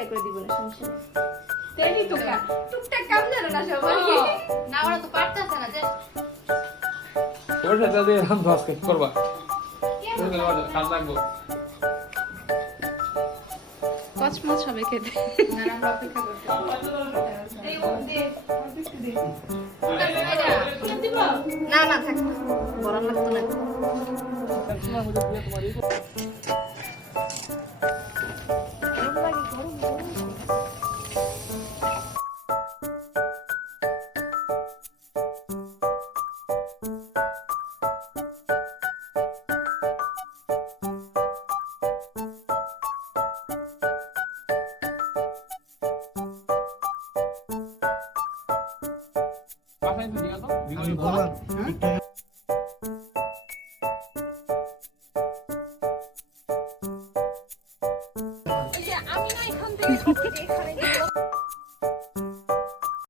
বাইরে করে দিব না সমস্যা নেই তেরি তোকা টুকটাক কাম জানো না সবাই না ওরা তো পারতেছে না যে ওটা তাদের রাম দশ কেজি করবা কাজ লাগবো কচমচ হবে খেতে না আমরা অপেক্ষা করতে এই ও দে না না থাক গরম লাগতো না আমি বললাম ঠিকঠাক আমি না এখান থেকে